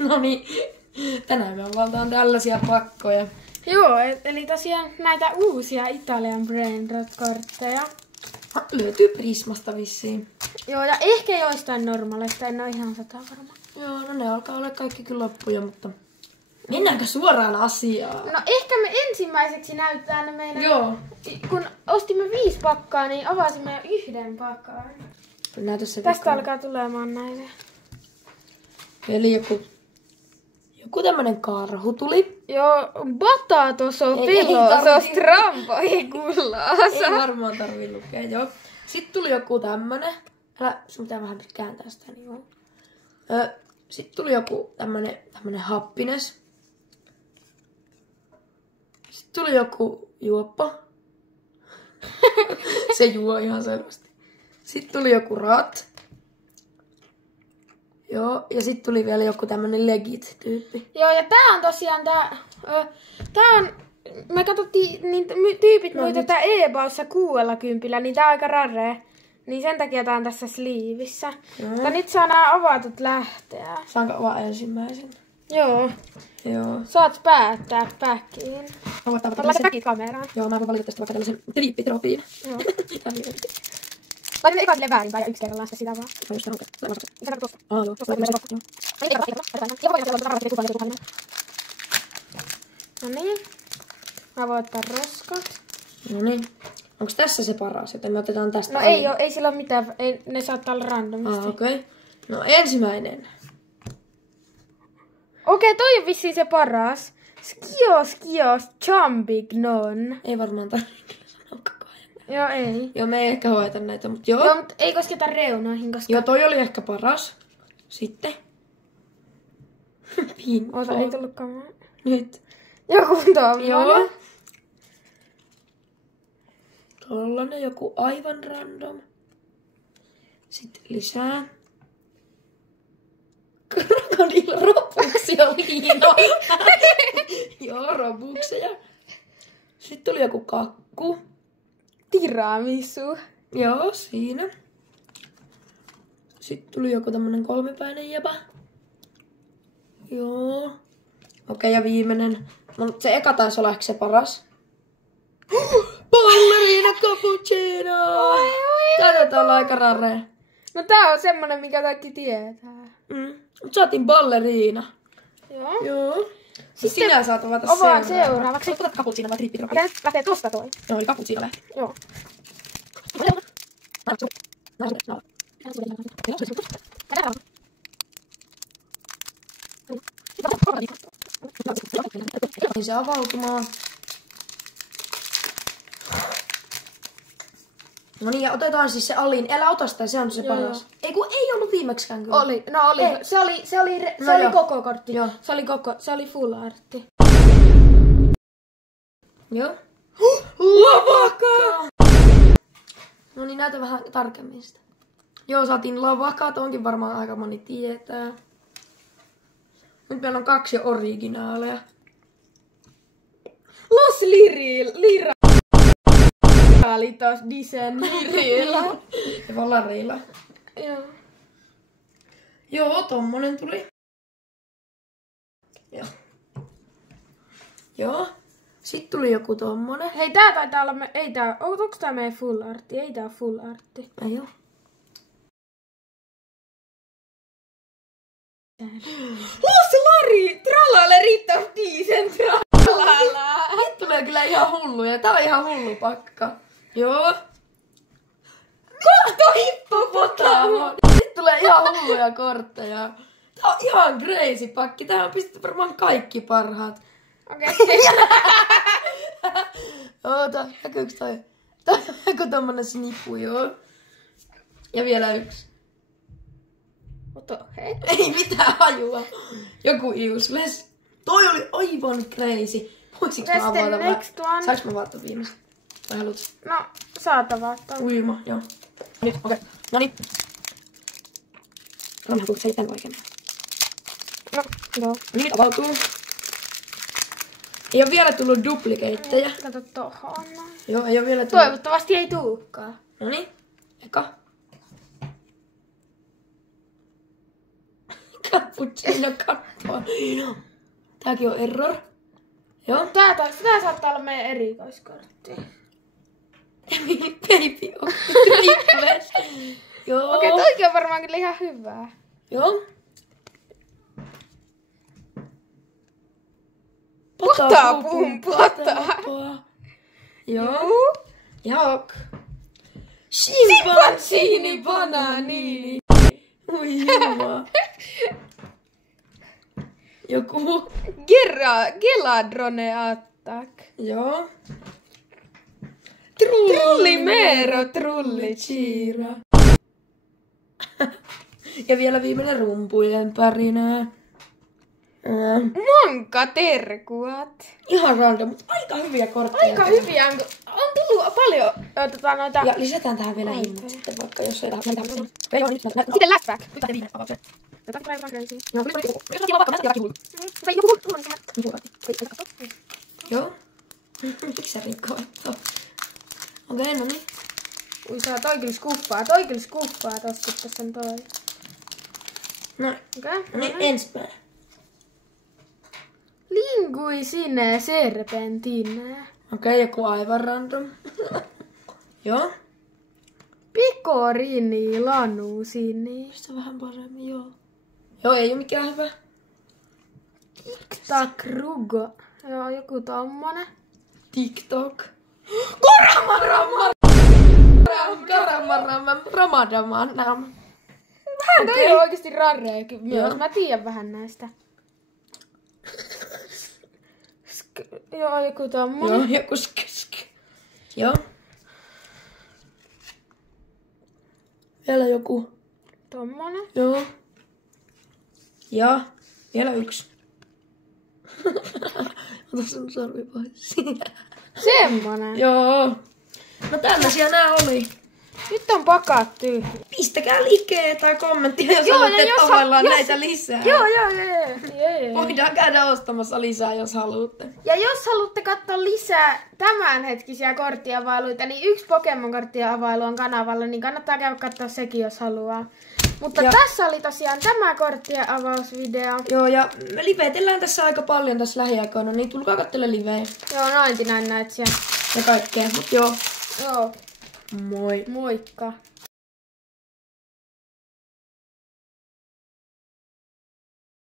No niin, tänään me avataan tällaisia pakkoja. Joo, eli tosiaan näitä uusia Italian Brainrot-kortteja. Löytyy Prismasta vissiin. Joo, ja ehkä joistain normaaleista, en ole ihan 100 varma. Joo, no ne alkaa olla kaikki kyllä loppuja, mutta mennäänkö suoraan asiaan? No ehkä me ensimmäiseksi näytetään meidän... Joo. Kun ostimme 5 pakkaa, niin avasimme 1 pakkaan. Näytä se Tästä pakka. alkaa tulemaan näitä. Eli joku tämmönen karhu tuli. Joo, batatoso, peloso, strampo, kullaa. Ei varmaan tarvii lukea, joo. Sitten tuli joku tämmönen. Sun pitää vähän kääntää sitä, niin joo. Sitten tuli joku tämmönen happines. Sitten tuli joku juoppo. Se juo ihan selvästi. Sitten tuli joku rat. Joo, ja sitten tuli vielä joku tämmönen legit-tyyppi. Joo, ja tää on tosiaan tää on... Me katsottiin niin tyypit No, noita tää e-baussa 60, niin tää on aika rare. Niin sen takia tää on tässä sleevissä. Mutta nyt saa nää avatut lähteä. Saanko avaa ensimmäisen? Joo. Joo. Saat päättää päkkiin. Laita päkkiin kameraan. Joo, mä voin valita tästä vaikka tällaisen triippitropiin. Joo. Laitamme eka silleen väärinpäin ja yksi kerrallaan sitä sitä vaan. Mä just sanon, että Mitä tuosta? joo. No niin. Mä voin ottaa roskat. No niin. Onko tässä se paras, että me otetaan tästä? No ei oo, ei sillä oo mitään, ne saattaa olla randomisti. Okei. Okay. No ensimmäinen. Okei, toi on vissiin se paras. Skios, Chambignon. Ei varmaan tarvitse sanoa koko ajan. Joo, ei. Joo, me ei ehkä hoeta näitä, mutta joo. Joo, mutta ei kosketa reunoihin, koska... Joo, toi oli ehkä paras. Sitten. Ota, ei tullutkaan. Nyt. Joku tommonen. Joo. Tollanen joku aivan random. Sitten lisää. Krokodilla robuksia liino. Joo, robukseja. Sitten tuli joku kakku. Tiramisu. Joo, siinä. Sitten tuli joku tämmönen 3-päinen jäpä. Joo. Okei, ja viimeinen. Mutta se eka taisi olla ehkä se paras. Ballerina cappuccino! Tää taitaa olla aika rare. No tää on semmonen, mikä kaikki tietää. Mut saatiin ballerina. Joo. Joo. Siis sinä saat avata Avaan seuraavaksi. Otat cappuccino vai trippitropi? Okei, nyt lähtee tosta toi. Joo, eli cappuccino lähti. Joo. Niin se avautumaan. No niin, ja otetaan siis se alin. Älä ota sitä, se on se paras. Ei kun ei ollut viimeksikään kyllä. Oli, no oli. Ei. Se oli joo. koko kortti. Joo. Se oli full artti. Joo. Lavaka! No niin, näytä vähän tarkemmin sitä. Joo, saatiin lavaka, onkin varmaan aika moni tietää. Nyt meillä on 2 originaaleja. Los Liralitos Disen Lirilla. Ja Valarilla. Joo. Joo, tommonen tuli. Joo. Joo. Sitten tuli joku tommonen. Hei, tää taitaa olla onko tää meidän full artti? Ei tää on full artti. Ei oo. Lari! Trallale riittää Disen trallala. Nyt tulee kyllä ihan hulluja. Tää on ihan hullu pakka. Joo. Kohto hippopotamo! Nyt tulee ihan hulluja kortteja. Tää on ihan crazy pakki. Tää on pistetty varmaan kaikki parhaat. Okei. Oota, näkyykö toi? Tää on joku tommonen snippu, joo. Ja vielä yksi. Ota, hei. Ei mitään hajua. Joku useless. Toi oli aivan crazy. Voisinko mä avata vai? Next one. Saanko mä vaattaa viimeistä? Vai haluat? No, saata vaattaa. Uima, joo. Nyt, okei. Noniin. Onhan kuullut se tän oikein. No, joo. Nyt avautuu. Ei oo vielä tullut duplikeitteja. Kato tohon. Joo, ei oo vielä tullut. Toivottavasti ei tuukaan. Noniin. Eka. Cappuccino kattoa. Tääkin on error. Joo. Tää saattaa olla meidän erikoiskortti. Baby on riples. Joo. Okei, toikin on varmaan kyllä ihan hyvää. Joo. Pata. Joo. Jaok. Chimpanzini bananini. Ui jumala. Joku. Geladrone attack. Joo. Trullimero, trullicira. Ja vielä viimeinen rumpujen pärinää. Monka terkuat. Ihan random, mutta aika hyviä kortteja. Aika hyviä. On tullut paljon noita... Ja lisätään tähän vielä hinnat sitten vaikka, jos ei lähde. Sitten lastback. Nyt lähtee viimeinen avauksen. Tätä tulee ihan crazy. Joo, jos on vaikka, mä en tiedä Joo. Miksi sä Riikka vaihtaa? Okei, no niin. Ui saa, toi kyllä skuffaa. Tossa tässä on toi. Noin. Okei. No niin, ensimmäinen. Linguisine serpentine. Okei, joku aivan random. Joo. Pecorini lanusini. Mistä vähän paremmin, joo. Joo, ei oo mikään hyvä. Tic-tac rugo. Joo, joku tommonen. TikTok. Ramadamaram. Vähän toi on oikeesti rarreekin myös. Joo. Mä tiedän vähän näistä. Joo, joku tommonen. Joo, joku sk. Joo. Vielä joku. Tommonen. Joo. Ja vielä yksi. Ota sun sormi pois. Semmonen. Joo. No tällaisia nää oli. Nyt on pakat tyhjä. Pistäkää liikkeelle tai kommenttia, jos haluatte, että availlaan näitä lisää. Joo. Voidaan käydä ostamassa lisää, jos haluatte. Ja jos haluatte katsoa lisää tämänhetkisiä korttiavailuita, niin yksi Pokemon-korttien availu on kanavalla, niin kannattaa käydä katsoa sekin, jos haluaa. Mutta tässä oli tosiaan tämä korttien avausvideo. Joo, ja me livetellään tässä aika paljon tässä lähiaikoina, niin tulkaa katselle livejä Joo, 99 näitä siellä. ja kaikkea. Mut joo, Joo, moi. moikka.